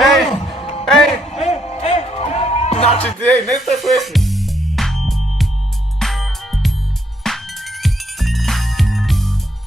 Ej! Znači, ne ste svjesni.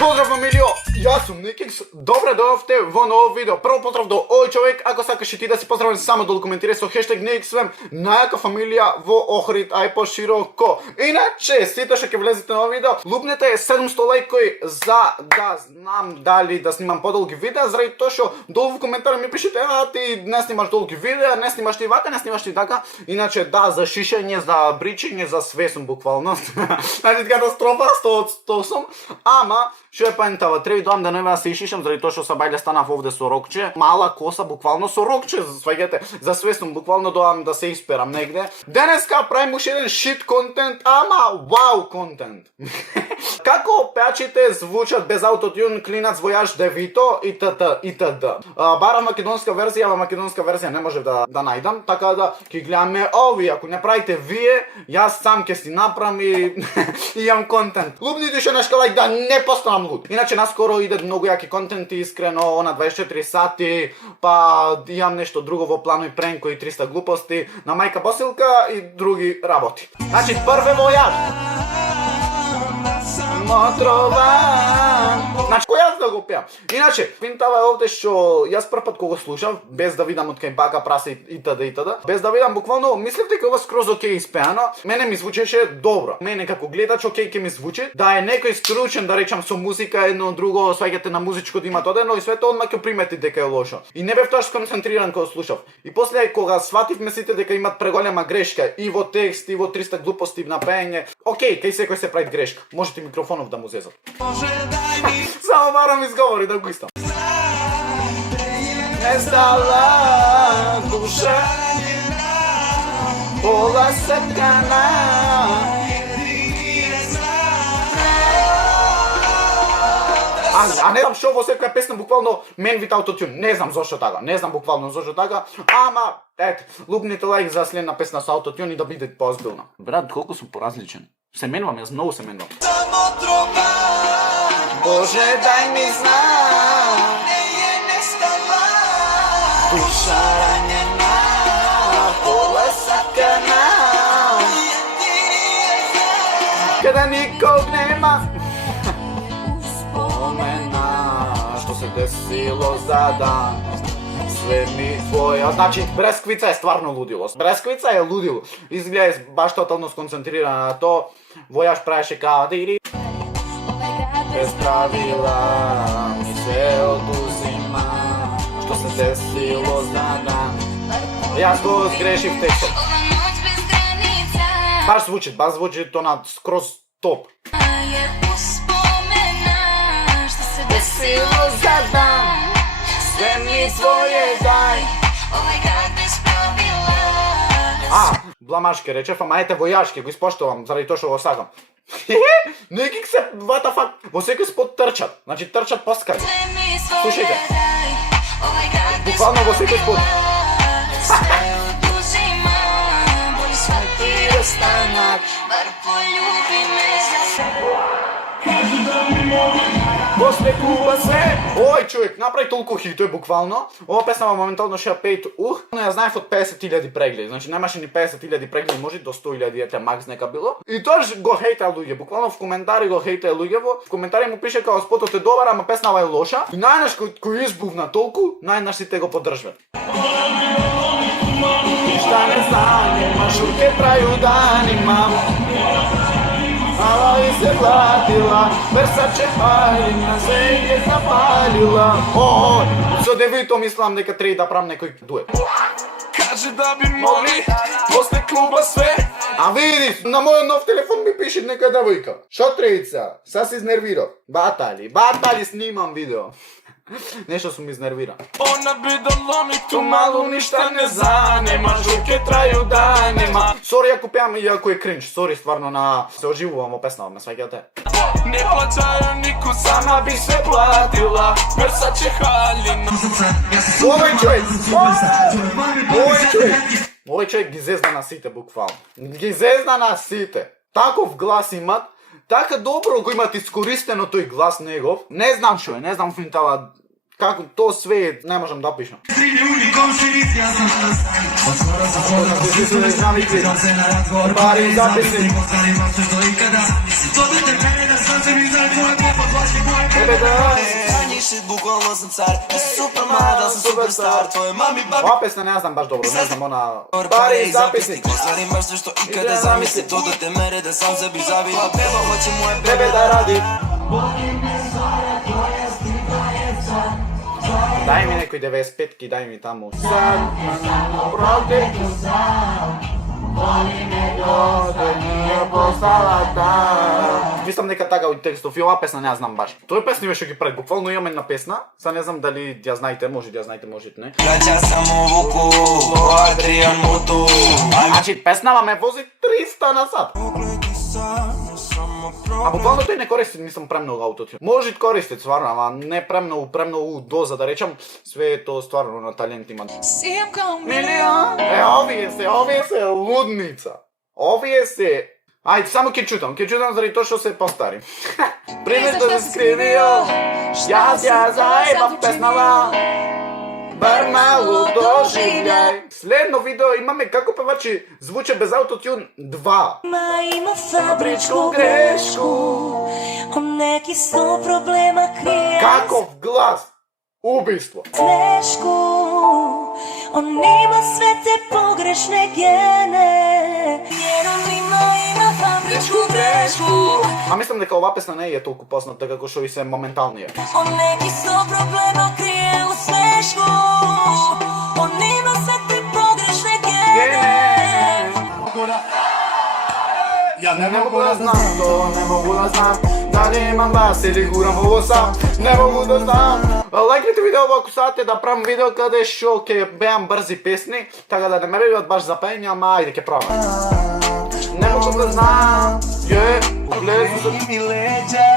Pozdrav familijo, ja sam Nikiks, dobro došli v novo video. Prvo pozdrav do ovoj čovjek, ako sakaš i ti da si pozdravljen samo dolu komentiraj so hashtag Nikiksvem, najaka familija v Ohrid, aj po široko. Inače, sito še ke vlezite na ovo video, lupnete 700 lajkovi za da znam dali da snimam podolgi videa, zaradi to što dolu v komentarju mi pišete, a ti ne snimaš dolgi videa, ne snimaš ti vaka, ne snimaš ti taka. Inače, da, za šišenje, za bričenje, za sve sam bukvalno. Znači, katastrofa, 100 sam, ama, što je pamtava, treba dodam da ne vas išišam, zaradi to što sam bajlja stanав ovdje so rokče. Mala kosa, bukvalno so rokče, svegete, za sve sam bukvalno dodam da se isperam negdje. Daneska pravim už jedan shit content, ama wow content. Kako peačite zvučat bez autotune, klinac vojaž devito itd. Bara makedonska verzija ne može da najdam, tako da ki gledame ovi, ako ne pravite vije, ja sam ke si napravim i imam content. Lupnite še nešto like da ne postanem lud. Inače, naskoro ide mnogo jaki content, iskreno, ona 24 sati, pa imam nešto drugo v planu i pranko i 300 gluposti na majka Bosilka i drugi raboti. Znači, prve vojaž. Motrovan. Znači, ko ja da го пеам. Иначе, финтава е овде што јас прв пат кога слушав, без да видам од кај бака праса и т.д. Без да видам, буквално, мислев дека ова скроз окей испеано, мене ми звучеше добро. Мене како гледач окей ке ми звучи, да е некој стручен, да речам, со музика, едно друго, сваѓате на музичко да имат одено и све тоа одма ќе примети дека е лошо. И не бев тоаш концентриран кога слушав. И после кога свативме сите дека имат преголема грешка и во текст, и во 300 глупости на пеење, окей, кај секој се прави грешка. Можете микрофонов да му зезат. Само барам изговори да го истам. Не стала душа, пола сакана. А не знам шо во секоја песна буквално мен вит аутотюн. Не знам зошто така. Не знам буквално зошто така. Ама, ето, лупнете лайк за следна песна со аутотюн и да биде поозбилна. Брат, колку сум поразличен. Се менувам, јас многу се менувам. Боже, дай ми знак, не е нестала, душа ранена, пола сакана, kada nikog nema, spomena, što se desilo za dan, sve mi tvoje. Znači, Breskvica je stvarno ludilo. Breskvica je ludilo. Izgleda je baš totalno skoncentrirana na to. Vojaž pravеше kao diri. Bez pravila mi sve oduzima, što se desilo za dan. Ja go zgrešim tekstom. Baš zvuči to na skroz top. Što se desilo za dan, sve mi tvoje daj. Blamaške rečef, ама ете војашки, го испоштувам заради тоа што го сакам. Некик се, what the fuck, во секој спот трчат, значи трчат паскари. Слушајте. Буквално во секој спот. После клуба се. Ој човек, направи толку хитој буквално. Ова песна моментално ше пејт но ја знаев од 50.000 прегледи. Значи немаше ни 50.000 прегледи, може до 100.000 ете макс нека било. И тоа го хейтаа луѓе, буквално в коментари го хейтаа луѓево. В коментари му пише као спотот е добар, ама песнава е лоша. И најнаш кој избувна толку, најнаш сите го поддржват. Ништа не знаем, шурке трају данима. Ала и се платила, Версаче Халина се е запалила. Со девито мислам дека треба да правам некој дует. Каже да би могли, после клуба све. А видиш, на мојот нов телефон ми пише нека да вика. Шо тројца? Са се изнервирав. Батали снимам видео. Нешто сум изнервиран. Она би дало ми ту малу ништа не занема, журке трају данима. Сори ако пеам и ако е кринч, сори стварно на се оживувам во песнава, ме сваќате. Не плаќају нику, сама би се платила, Версаче Халина. Овој човек ги зезна на сите буквално. Ги зезна на сите. Таков глас имат. Така добро го имат искористено тој глас негов. Не знам шо е, не знам финтава kako to sve ne možem da opišem. Ova pesna ne znam baš dobro, ne znam ona... Pari zapisnik. Tebe da radi. Daj mi nekoj 95-ki, daj mi tamo sad. Pravde. Mislim neka така od tekstov i ova pesna ne znam baš. To je pesna još i pred, bukvalno imam jedna pesna, sad ne znam da li ja znajte, može ne. Vraća sam u Vuku, o Adrian Mutu. Znači, pesnava me vozi 300 na sat. A bukvalno to i ne koristim, nisam premno autotune. Može koristit stvarno, a ne premno u doza da rečem, sve je to stvarno na talentima. Sijem kao Milion. Ovije se ludnica. Ovije se... Ajde, samo keď čutam zari to što se postarim. Primjer da se skrivio, ja zajeba pesnava. Bar malo doživljaj. Sljedno video imame kako pevači zvuče bez autotune 2. Ima fabričku grešku, on neki sto problema krije. Kakov glas? Ubistvo. Tešku, on ima sve te pogrešne gene, jer on ima fabričku grešku. A mislim da ova pesna ne je toliko poznata kako što i se momentalnije. On neki sto problema krije u svešku, on ima sve te pogrešne gene. Ja ne mogu da znam to, ne mogu da znam da li imam vas ili guram ovo sam, ne mogu da znam. Lajkajte video ako sate da pravim video kada je šo ke bejam brzi pesni, tako da ne me bivati baš za penjam, ajde ke pravim. Ne mogu da znam, ugledu se mi leđa,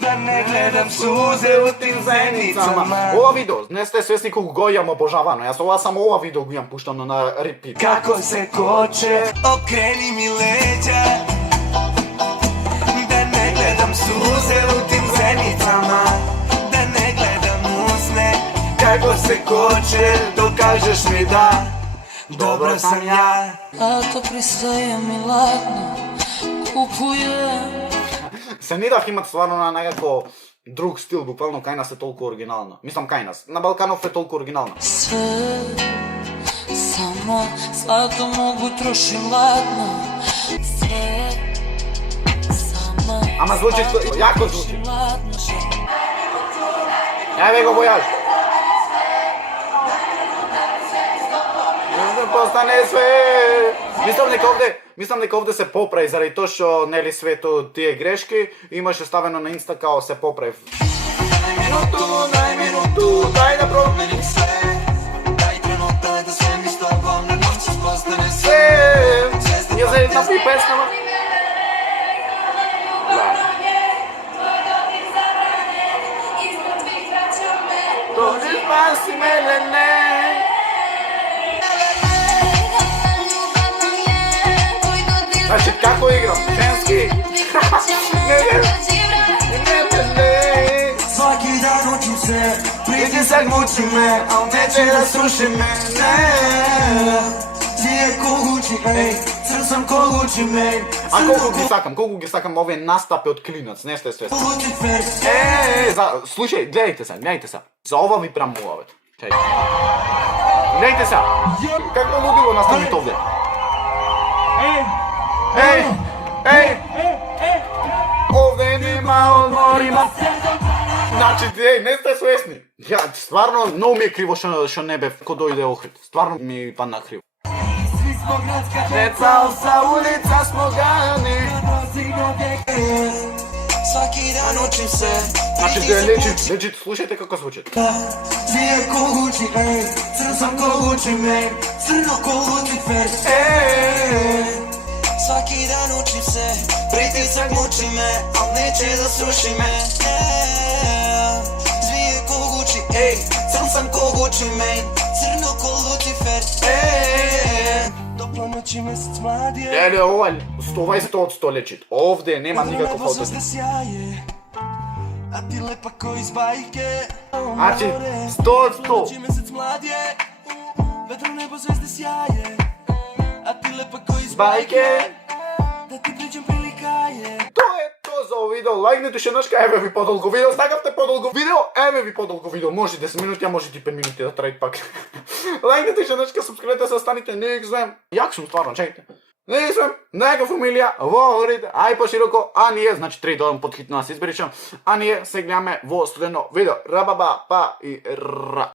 da ne gledam suze u tim zenicama. Ova video, ne ste svjesni koliko go imam obožavano, ja sam samo ova video imam puštano na repeat. Kako se koče, okreni mi leđa, da ne gledam suze u tim zenicama, da ne gledam usne, kako se koče, dokažeš mi da dobro sam ja. A to pristaje mi ladno, kupujem. Se ni dah imat stvarno na nekako drug stil, bukvalno Kajnas je toliko originalno. Mislim Kajnas, na Balkanov je toliko originalno. Sve, samo, zlato mogu trošim ladno. Sve, samo, Ama zvuči, jako zvuči. ladno. Ajde go bojaš. Postane sve. Mislim neka ovdje se popravi, zaradi to što ne li sve to tije greške, imaš je staveno na Insta kao se popravi. Daj minutu, daj da promenim sve. Daj trenutak da sve mi s tobom na noći postane sve. Ja zajedno napi pesmama. Dođi spasi melene. Znači, kako igram? Ženski? Svaki dan učim se, pritisak muči me, al neće da sruši me, ne. Ti je ko Gucci, ej, crn sam ko Gucci, mej. A koliko gi sakam ove nastape od klinac, nešto je sve. Slušaj, gledajte sad. Za ova vi pram uvavet. Čekaj. Gledajte sad. Kako ludilo nastaviti ovdje. Ej! Ovdje nema odmorima. Znači, ne ste svjesni. Ja, stvarno, no mi je krivo što nebe ko dojde ohrit. Stvarno mi je pan na krivo. Deca sa ulica smo gani. Svaki dan učim se, Znači, legit, slušajte kako zvuči. ti je ko Gucci, ej, crn sam ko Gucci, mej. Crno ko Lucifer, ej. Svaki dan učim se, pritisak muči me, al neće da sruši me, Zvije ko Gucci, ej, crn sam ko Gucci, mej. Crno ko Lucifer, Toplo noći mesec mlad je. Jel, ovaj 100% legit. Ovdje nema nikakvog Nebo autotune. zvezde sjaje, A ti lepa ko iz bajke. Znači, 100. Noći mesec mlad je, vetro nebo zvezde sjaje. A ti lepa ko iz Bajke. da ti pričam prilika je. To je to za ovo video, lajknite še naška, evo vi podolgo video, stavite podolgo video, evo vi podolgo video, može 10 minuti, a može i 5 minuti da traje pak. Lajknite še naška, subscribite se, ostanite, nek zvem, jak sam stvarno, čekajte. Nek zvem, neka familija, vohorite, aj po široko, a nije, znači 3 dodam pod hitno nas izberičam, a nije, se gledame vo studeno video, rababa, pa i ra.